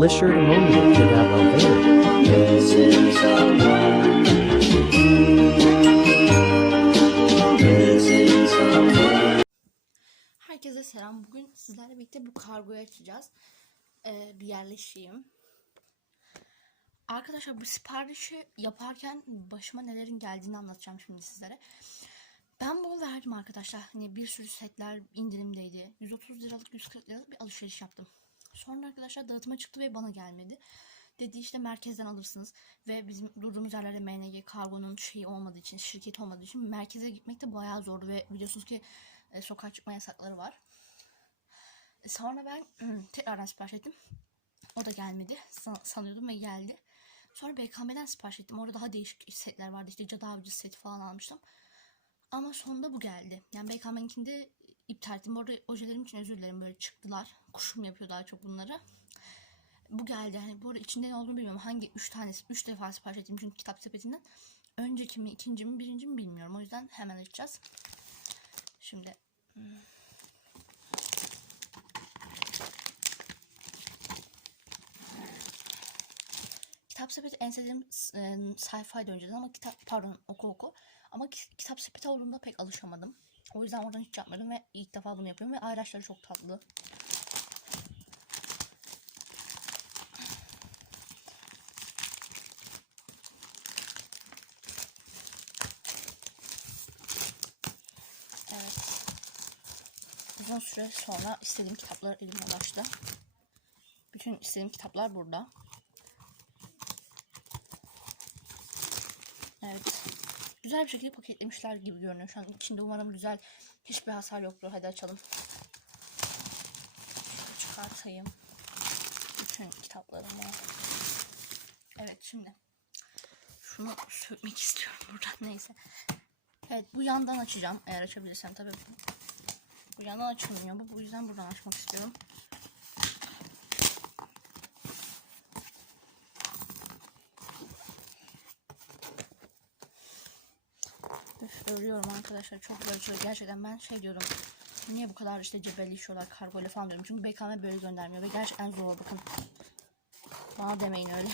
Leishert ammonia kebab Herkese selam. Bugün sizlerle birlikte bu kargoyu açacağız. Ee, bir yerleşeyim. Arkadaşlar bu siparişi yaparken başıma nelerin geldiğini anlatacağım şimdi sizlere. Ben bunu verdim arkadaşlar. Hani bir sürü setler indirimdeydi. 130 liralık 140 liralık bir alışveriş yaptım. Sonra arkadaşlar dağıtıma çıktı ve bana gelmedi. Dedi işte merkezden alırsınız ve bizim durduğumuz yerlerde MNG kargonun şeyi olmadığı için, şirket olmadığı için merkeze gitmek de bayağı zordu ve biliyorsunuz ki e, sokağa çıkma yasakları var. E, Sonra ben tekrardan sipariş ettim. O da gelmedi. San- sanıyordum ve geldi. Sonra BKM'den sipariş ettim. Orada daha değişik setler vardı. İşte cadı avcısı seti falan almıştım. Ama sonunda bu geldi. Yani BKM'ninkinde iptal ettim. Bu arada ojelerim için özür dilerim. Böyle çıktılar. Kuşum yapıyor daha çok bunları. Bu geldi. Yani bu arada içinde ne olduğunu bilmiyorum. Hangi 3 tanesi, 3 defa sipariş ettim çünkü kitap sepetinden. Önceki mi, ikinci mi, birinci mi bilmiyorum. O yüzden hemen açacağız. Şimdi Kitap sepeti en sevdiğim e, sayfaydı önceden ama kitap pardon oku oku ama ki- kitap sepeti olduğunda pek alışamadım. O yüzden oradan hiç yapmadım ve ilk defa bunu yapıyorum ve ayraçları çok tatlı. Evet. Uzun süre sonra istediğim kitaplar elime ulaştı. Bütün istediğim kitaplar burada. Evet. Güzel bir şekilde paketlemişler gibi görünüyor. Şu an içinde umarım güzel hiçbir hasar yoktur. Hadi açalım. Şöyle çıkartayım. Bütün kitaplarımı. Evet şimdi. Şunu sökmek istiyorum buradan neyse. Evet bu yandan açacağım. Eğer açabilirsem tabii. Bu yandan açılmıyor. Bu, bu yüzden buradan açmak istiyorum. Ölüyorum arkadaşlar çok zor açıyor. Gerçekten ben şey diyorum. Niye bu kadar işte cebelleşiyorlar kargoyla falan diyorum. Çünkü BKM böyle göndermiyor ve gerçekten zor bakın. Bana demeyin öyle.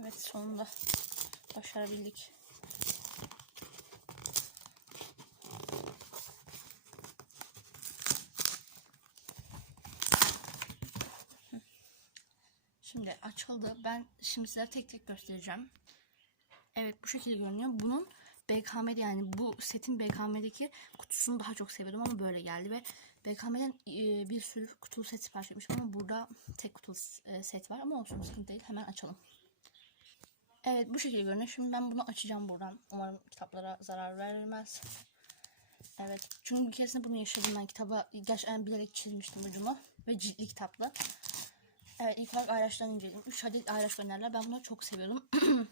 Evet sonunda başarabildik. Şimdi açıldı. Ben şimdi size tek tek göstereceğim. Evet bu şekilde görünüyor. Bunun BKM'de yani bu setin BKM'deki kutusunu daha çok seviyordum ama böyle geldi ve BKM'den e, bir sürü kutu set sipariş etmişim ama burada tek kutu e, set var ama olsun sıkıntı değil. Hemen açalım. Evet bu şekilde görünüyor. Şimdi ben bunu açacağım buradan. Umarım kitaplara zarar vermez. Evet. Çünkü bir keresinde bunu yaşadım ben kitaba. Gerçekten bilerek çizmiştim ucunu. Ve ciltli kitapla. Evet ilk olarak ayraçlarını inceledim. 3 adet ayraç gönderdiler. Ben bunları çok seviyordum.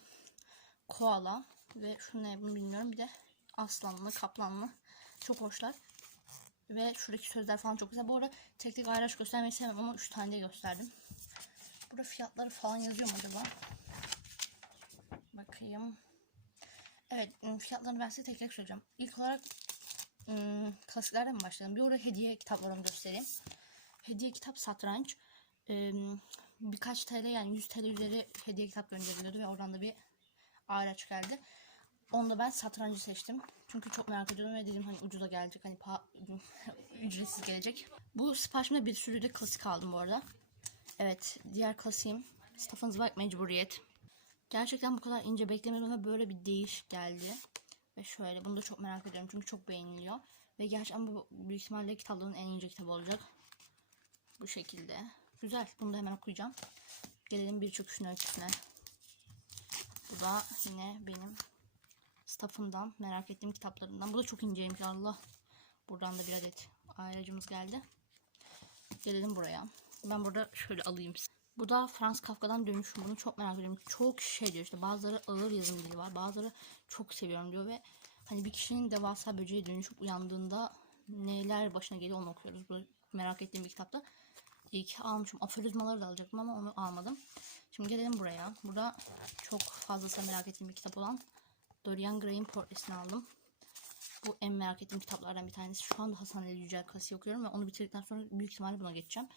Koala ve şu ne bunu bilmiyorum. Bir de aslanlı, kaplanlı. Çok hoşlar. Ve şuradaki sözler falan çok güzel. Bu arada tek tek ayraç göstermeyi sevmem ama 3 tane de gösterdim. Burada fiyatları falan yazıyor mu acaba? Bakayım. Evet ım, fiyatlarını ben size tek tek söyleyeceğim. İlk olarak ım, klasiklerden mi başlayalım? Bir orada hediye kitaplarını göstereyim. Hediye kitap satranç. Birkaç TL yani 100 TL üzeri hediye kitap gönderiliyordu ve oradan da bir araç geldi. Onda ben satrancı seçtim. Çünkü çok merak ediyordum ve dedim hani ucuza gelecek hani ücretsiz gelecek. Bu siparişimde bir sürü de klasik aldım bu arada. Evet diğer klasiğim Stefan Zweig Mecburiyet. Gerçekten bu kadar ince beklemiyordum ve böyle bir değişik geldi. Ve şöyle bunu da çok merak ediyorum çünkü çok beğeniliyor. Ve gerçekten bu büyük ihtimalle kitapların en ince kitabı olacak. Bu şekilde. Güzel. Bunu da hemen okuyacağım. Gelelim bir çöküşün öyküsüne. Bu da yine benim staffımdan merak ettiğim kitaplarından. Bu da çok inceymiş Allah. Buradan da bir adet ayracımız geldi. Gelelim buraya. Ben burada şöyle alayım. Bu da Franz Kafka'dan dönüşüm. Bunu çok merak ediyorum. Çok şey diyor işte. Bazıları ağır yazım dili var. Bazıları çok seviyorum diyor ve hani bir kişinin devasa böceğe dönüşüp uyandığında neler başına geliyor onu okuyoruz. Bu merak ettiğim bir kitapta. İyi ki almışım. Aforizmaları da alacaktım ama onu almadım. Şimdi gelelim buraya. Burada çok fazla merak ettiğim bir kitap olan Dorian Gray'in portresini aldım. Bu en merak ettiğim kitaplardan bir tanesi. Şu anda Hasan Ali Yücel Kası'yı okuyorum ve onu bitirdikten sonra büyük ihtimalle buna geçeceğim.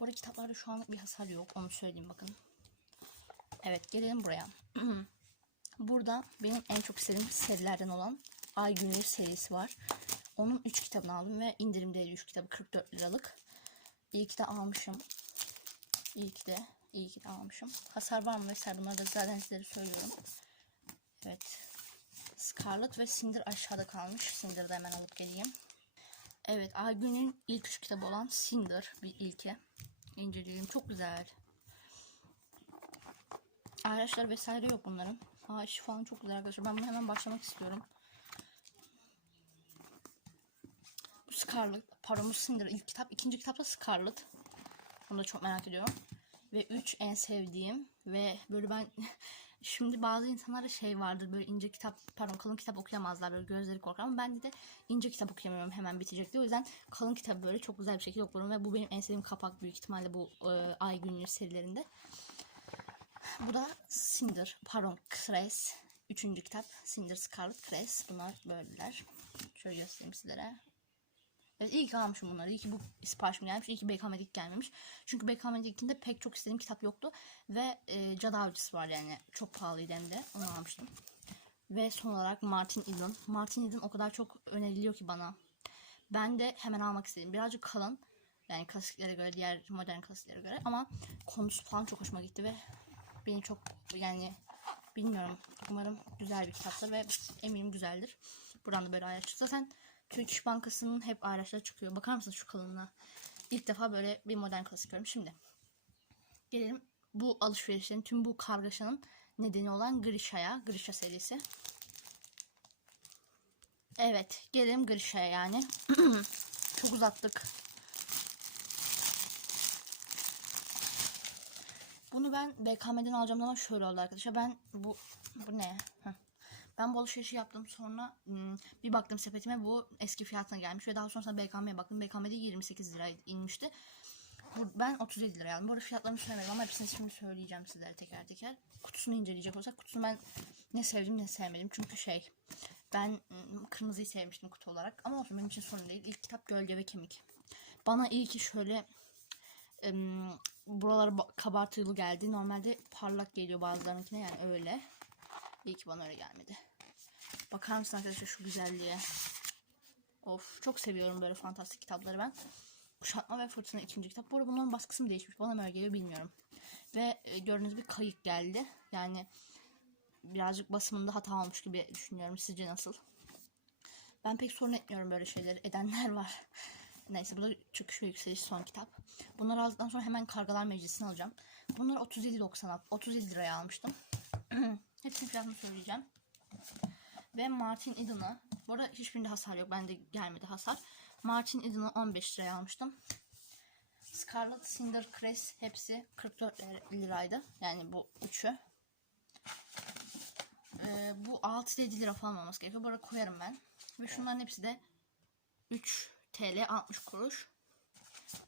Bu arada kitaplarda şu anlık bir hasar yok. Onu söyleyeyim bakın. Evet gelelim buraya. Burada benim en çok istediğim serilerden olan Ay Günlüğü serisi var. Onun 3 kitabını aldım ve indirimdeydi 3 kitabı 44 liralık. İyi ki de almışım. İyi ki de, iyi ki de almışım. Hasar var mı vesaire bunları da zaten sizlere söylüyorum. Evet. Scarlet ve Cinder aşağıda kalmış. Cinder'ı da hemen alıp geleyim. Evet Aygün'ün ilk üç kitabı olan Cinder bir ilki. İnceleyelim. Çok güzel. Araçlar vesaire yok bunların. Ağaç falan çok güzel arkadaşlar. Ben bunu hemen başlamak istiyorum. Bu Scarlet. Cinder ilk kitap. İkinci kitap da Scarlet. Onu da çok merak ediyorum. Ve üç en sevdiğim ve böyle ben şimdi bazı insanlarda şey vardır böyle ince kitap pardon kalın kitap okuyamazlar böyle gözleri korkar ama ben de ince kitap okuyamıyorum hemen bitecek diye. O yüzden kalın kitabı böyle çok güzel bir şekilde okuyorum ve bu benim en sevdiğim kapak büyük ihtimalle bu e, ay günlüğü serilerinde. Bu da Cinder, pardon Cres. Üçüncü kitap Cinder Scarlet Cres. Bunlar böyleler. Şöyle göstereyim sizlere. Evet iyi ki almışım bunları. İyi ki bu siparişim gelmiş. İyi ki BKM gelmemiş. Çünkü Dik'inde pek çok istediğim kitap yoktu. Ve e, Cadı Avcısı var yani. Çok pahalıydı hem de. Onu almıştım. Ve son olarak Martin Eden. Martin Eden o kadar çok öneriliyor ki bana. Ben de hemen almak istedim. Birazcık kalın. Yani klasiklere göre, diğer modern klasiklere göre. Ama konusu falan çok hoşuma gitti ve beni çok yani bilmiyorum. Umarım güzel bir kitaptır ve eminim güzeldir. Buradan da böyle ayar çıktı. Zaten Türk İş Bankası'nın hep ayraçları çıkıyor. Bakar mısınız şu kalınlığa? İlk defa böyle bir modern klasik görüyorum. Şimdi gelelim bu alışverişlerin tüm bu kargaşanın nedeni olan Grisha'ya. Grisha serisi. Evet gelelim Grisha'ya yani. Çok uzattık. Bunu ben BKM'den alacağım zaman şöyle oldu arkadaşlar. Ben bu bu ne? Heh. Ben bu alışverişi yaptım sonra bir baktım sepetime bu eski fiyatına gelmiş ve daha sonrasında BKM'ye baktım. BKM'de 28 lira inmişti. Ben 37 lira aldım. Bu arada fiyatlarını söylemedim ama hepsini şimdi söyleyeceğim sizlere teker teker. Kutusunu inceleyecek olsak kutusunu ben ne sevdim ne sevmedim. Çünkü şey ben kırmızıyı sevmiştim kutu olarak. Ama olsun benim için sorun değil. İlk kitap Gölge ve Kemik. Bana iyi ki şöyle ım, buraları ba- kabartılı geldi. Normalde parlak geliyor bazılarınkine yani öyle. İyi ki bana öyle gelmedi. Bakar mısın arkadaşlar şu güzelliğe? Of çok seviyorum böyle fantastik kitapları ben. Kuşatma ve Fırtına ikinci kitap. Bu arada bunların baskısı mı değişmiş? Bana mı geliyor bilmiyorum. Ve e, gördüğünüz bir kayık geldi. Yani birazcık basımında hata olmuş gibi düşünüyorum. Sizce nasıl? Ben pek sorun etmiyorum böyle şeyleri. Edenler var. Neyse bu da çıkış ve yükseliş son kitap. Bunları aldıktan sonra hemen Kargalar Meclisi'ni alacağım. Bunları 37.90 37 liraya almıştım. Hepsinin fiyatını söyleyeceğim. Ve Martin Eden'ı bu arada hiçbirinde hasar yok. Bende gelmedi hasar. Martin Eden'ı 15 liraya almıştım. Scarlet Cinder Crest hepsi 44 liraydı. Yani bu üçü. Ee, bu 6-7 lira falan olması gerekiyor. Bu arada koyarım ben. Ve şunların hepsi de 3 TL 60 kuruş.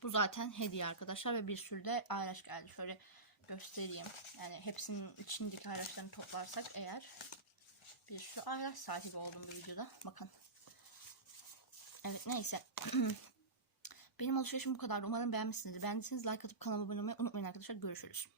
Bu zaten hediye arkadaşlar ve bir sürü de ayraç geldi. Şöyle göstereyim. Yani hepsinin içindeki ayraçlarını toplarsak eğer bir sürü ayraç sahibi oldum bu videoda. Bakın. Evet neyse. Benim alışverişim bu kadar. Umarım beğenmişsinizdir. Beğendiyseniz like atıp kanalıma abone olmayı unutmayın arkadaşlar. Görüşürüz.